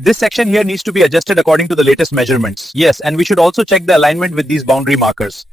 This section here needs to be adjusted according to the latest measurements. Yes, and we should also check the alignment with these boundary markers.